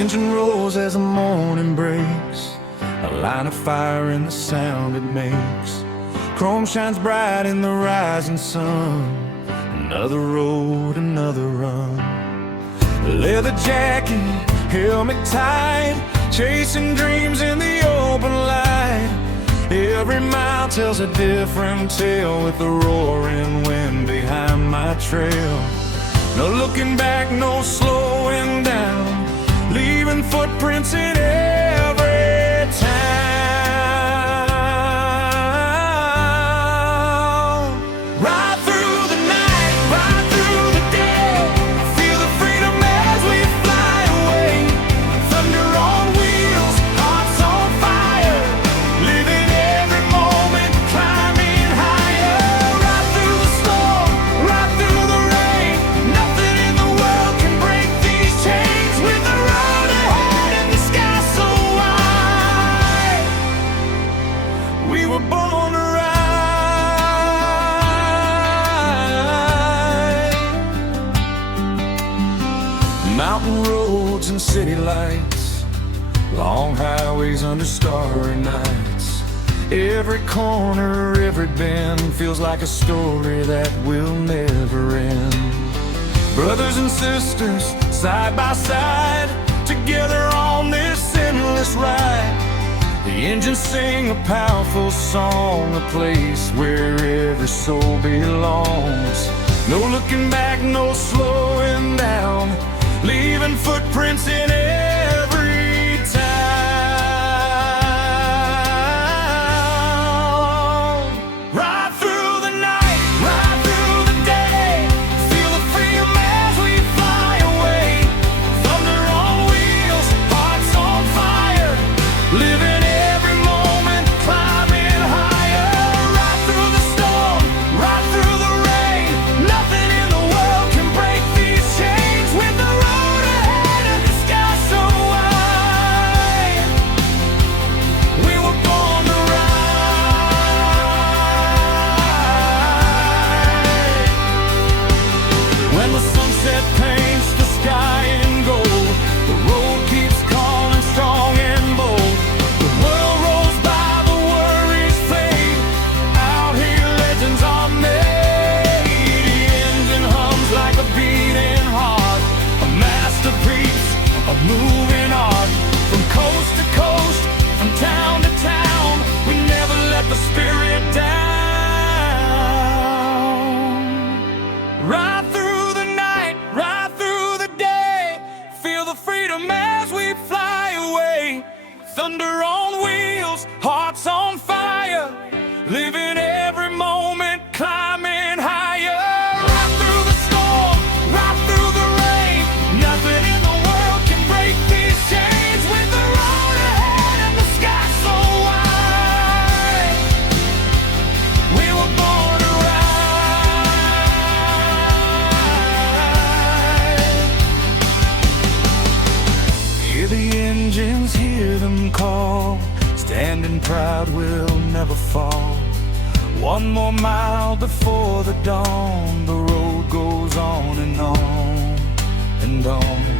engine rolls as the morning breaks, a line of fire in the sound it makes. Chrome shines bright in the rising sun. Another road, another run. Leather jacket, helmet tied, chasing dreams in the open light. Every mile tells a different tale, with the roaring wind behind my trail. No looking back, no slowing down, leaving footprints in every town. Ride through the night, ride through the day, feel the freedom as we fly away. Thunder on wheels, hearts on fire, living every moment, climbing higher. Ride through the storm, ride through the rain, nothing in the world can break these chains. With the road ahead and the sky so wide, we were born to ride. Mountain roads and city lights, long highways under starry nights. Every corner, every bend feels like a story that will never end. Brothers and sisters, side by side, together on this endless ride. The engines sing a powerful song, a place where every soul belongs. No looking back, no slowing down, leaving footprints in every town. Ride through the night, ride through the day, feel the freedom as we fly away. Thunder on wheels, hearts on fire, living every moment, climbing higher. Ride through the storm, ride through the rain, nothing in the world can break these chains. With the road ahead and the sky so wide, we were born to ride. When the sunset paints the sky in gold, the road keeps calling strong and bold. The world rolls by, the worries fade, out here legends are made. The engine hums like a beating heart, a masterpiece of moving art. From coast to coast, from town to town, we never let the spirit down. Ride through the night, ride through the day, feel the freedom as we fly away. Thunder on wheels, hearts on fire, living every moment, climbing higher. Ride through the storm, ride through the rain, nothing in the world can break these chains. With the road ahead and the sky so wide, we were born to ride. Hear the engines, hear them call, standing proud, we'll never fall. One more mile before the dawn, the road goes on and on and on.